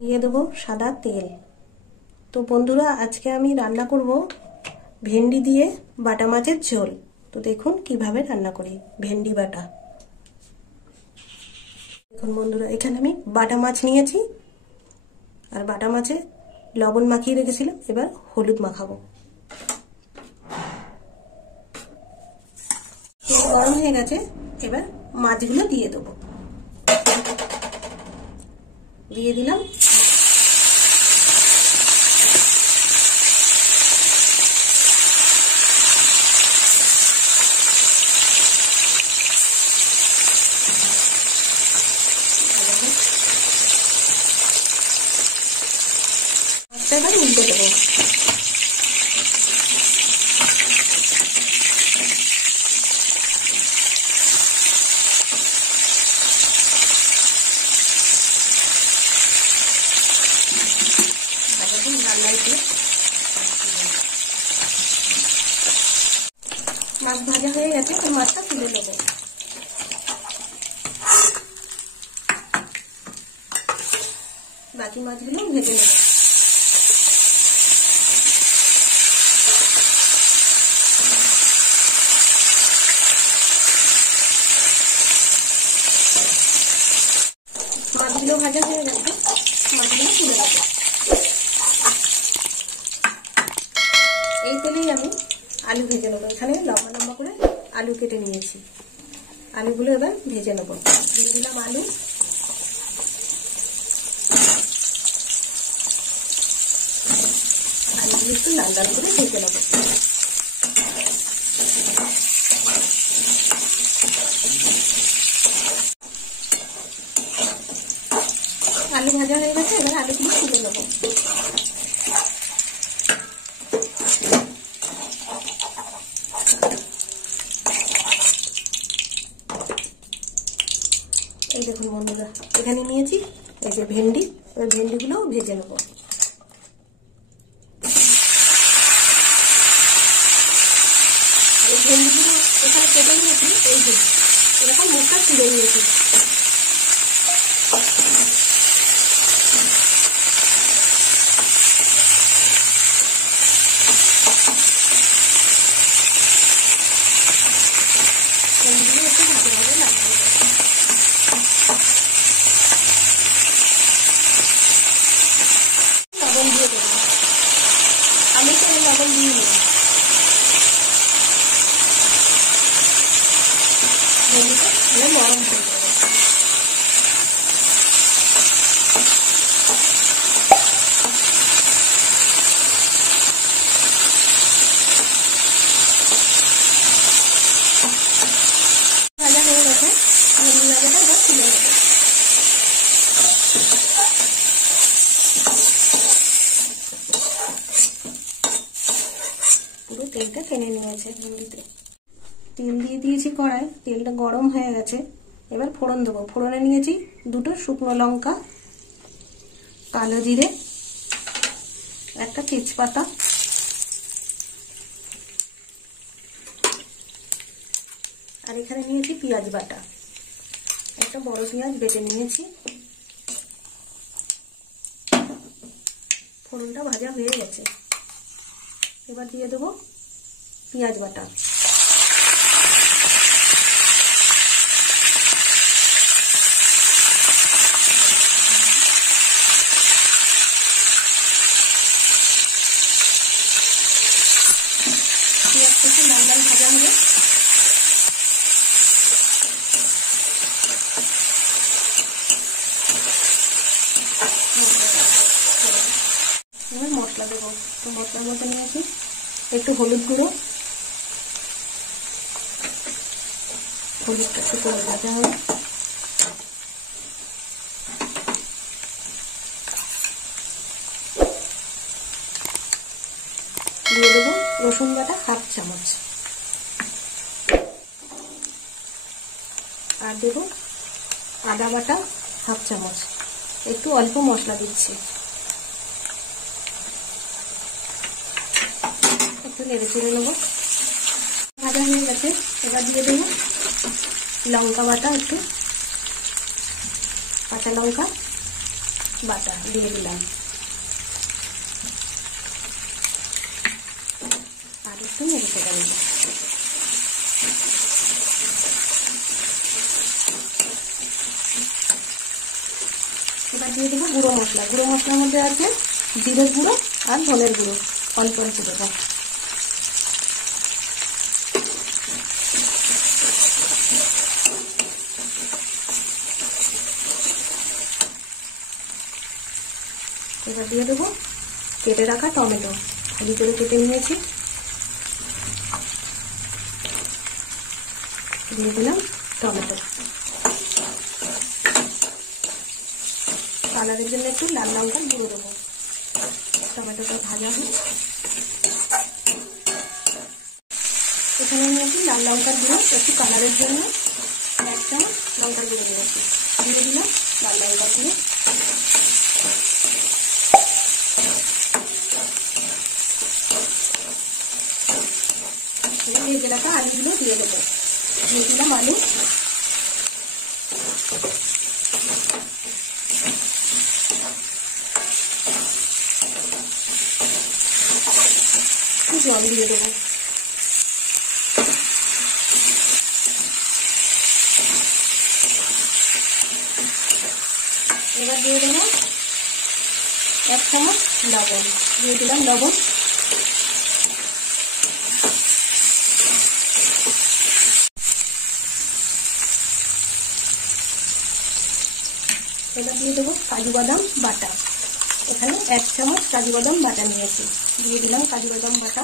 দিয়ে দেবো সাদা তেল। তো বন্ধুরা, আজকে আমি রান্না করব ভেন্ডি দিয়ে বাটা মাছের ঝোল। তো দেখুন কিভাবে রান্না করি ভেন্ডি বাটা। দেখুন বন্ধুরা, এখানে আমি বাটা মাছ নিয়েছি আর বাটা মাছে লবণ মাখিয়ে রেখেছিলাম। এবার হলুদ মাখাবো। তেল গরম হয়ে গেছে, এবার মাছগুলো দিয়ে দেবো। দিয়ে দিলাম। এবার উল্টে দেবো। মাছ ভাজা হয়ে গেছে, তো মাছটা তুলে নেবো। বাকি মাছগুলো ভেজে নেবো। মাছগুলো ভাজা হয়ে গেছে, মাছগুলো তুলে নেবো। এই তেলেই আমি আলু ভেজে নেবো। এখানে লম্বা লম্বা করে আলু কেটে নিয়েছি। আলুগুলো এবার ভেজে নেবো। দিয়ে দিলাম আলু। আলুগুলো একটু লাল লাল করে ভেজে নেবো। আলু ভাজা হয়ে গেছে, এবার আলুগুলো তুলে নেবো। এই দেখুন বন্ধুরা, এখানে নিয়েছি এই যে ভেন্ডি। ওই ভেন্ডিগুলো ভেজে নেবো। এই ভেন্ডিগুলো এখানে কেটে নিয়েছি। এই যে এরকম মুখটা তুলে নিয়েছি। ভেন্ডিগুলো একটু ভাজা ভাজা লাগবে। লবণ দিয়ে দেবো। আমি তো লবণ দিয়ে নেব। ভেন্ডিটা নরম করে দেবো। ভাজা হয়ে গেছে, ভেন্ডি ভাজাটা এবার তুলে নেবো। পুরো তেলটা টেনে নিয়েছে ভেন্ডিতে। তেল দিয়ে দিয়েছি কড়াই, তেলটা গরম হয়ে গেছে। এবার ফোড়ন দেবো। ফোড়নে নিয়েছি দুটো শুকনো লঙ্কা, কালো জিরে, একটা তেজপাতা, আর এখানে নিয়েছি পেঁয়াজ বাটা। একটা বড় পেঁয়াজ বেটে নিয়েছি। ফোড়নটা ভাজা হয়ে গেছে, এবার দিয়ে দেবো পেঁয়াজ বাটা। পেঁয়াজটা একটু লাল লাল ভাজা হবে। এবার মশলা দেবো। তো মশলার মধ্যে নিয়েছি একটু হলুদ গুঁড়ো। হলুদটা একটু করে ভাজা হবে। দিয়ে দেবো রসুন বাটা 1/2 চামচ। আর দেবো আদা বাটা 1/2 চামচ। একটু অল্প মশলা দিচ্ছি। একটু নেড়ে চেড়ে নেবো। ভাজা হয়ে গেছে, এবার দিয়ে দেবো লঙ্কা বাটা, একটু কাঁচা লঙ্কা, বাটা দিয়ে দিলাম, আর একটু নেড়ে চেড়ে নেব। এবার দিয়ে দেবো গুঁড়ো মশলা। গুঁড়ো মশলার মধ্যে আছে জিরের গুঁড়ো আর ধনের গুঁড়ো, অল্প অল্প দেবো। এবার দিয়ে দেবো কেটে রাখা টমেটো, খালি করে কেটে নিয়েছি, দিয়ে দিলাম টমেটো। কালারের জন্য একটু লাল লঙ্কার গুঁড়ো দেবো। টমেটোটা ভাজা হোক। এখানে নিয়েছি লাল লঙ্কার গুঁড়ো, একটু কালারের জন্য 1 চামচ লঙ্কার গুঁড়ো দিয়েছি, দিয়ে দিলাম লাল লঙ্কার গুঁড়ো। ভেজে রাখা আলুগুলো দিয়ে দেবো, দিয়ে দিলাম আলু। জল দিয়ে দেবো। এবার দিয়ে দেবো 1 চামচ লবণ, দিয়ে দিলাম লবণ। এবার দিয়ে দেবো কাজু বাদাম বাটা। এখানে 1 চামচ কাজু বাদাম বাটা নিয়েছি, দিয়ে দিলাম কাজু বাদাম বাটা।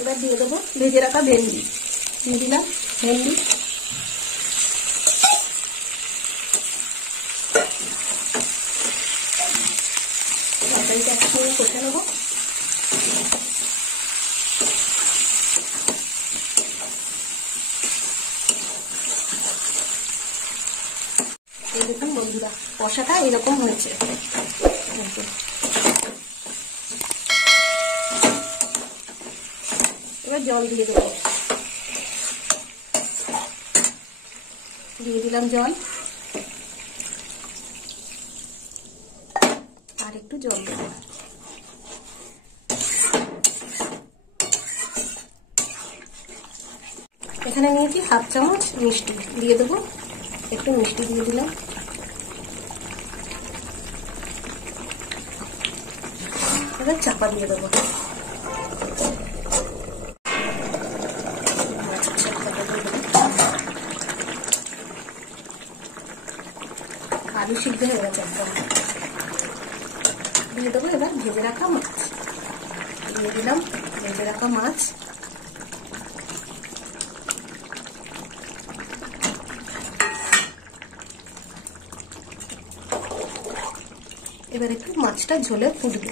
এবার দিয়ে দেবো ভেজে রাখা ভেন্ডি, দিয়ে দিলাম ভেন্ডি। তরকারিটা একসঙ্গে কষে নেবো। এই দেখুন বন্ধুরা, কষাটা এরকম হয়েছে। এবার জল দিয়ে দেবো, দিয়ে দিলাম জল, আর একটু জল দেবো। এখানে নিয়েছি 1/2 চামচ মিষ্টি, দিয়ে দেবো, একটু মিষ্টি দিয়ে দিলাম। এবার চাপা দিয়ে দেবো। আলু সিদ্ধ হয়ে গেছে একদম। দিয়ে দেবো এবার ভেজে রাখা মাছ, দিয়ে দিলাম ভেজে রাখা মাছ। এবার একটু মাছটা ঝোলে ফুটবে।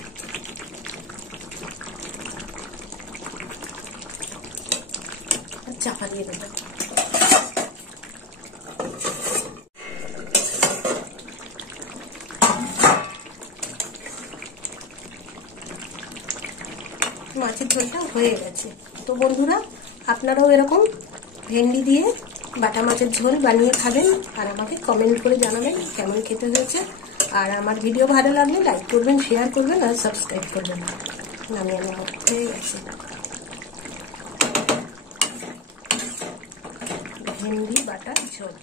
চাপা দিয়ে দেবো। মাছের ঝোলটা হয়ে গেছে। তো বন্ধুরা, আপনারাও এরকম ভেন্ডি দিয়ে বাটা মাছের ঝোল বানিয়ে খাবেন, আর আমাকে কমেন্ট করে জানাবেন কেমন খেতে হয়েছে। আর আমার ভিডিও ভালো লাগলে লাইক করবেন, শেয়ার করবেন আর সাবস্ক্রাইব করবেন। নামিয়ে নেওয়া হয়ে গেছে ভেন্ডি বাটা ঝোল।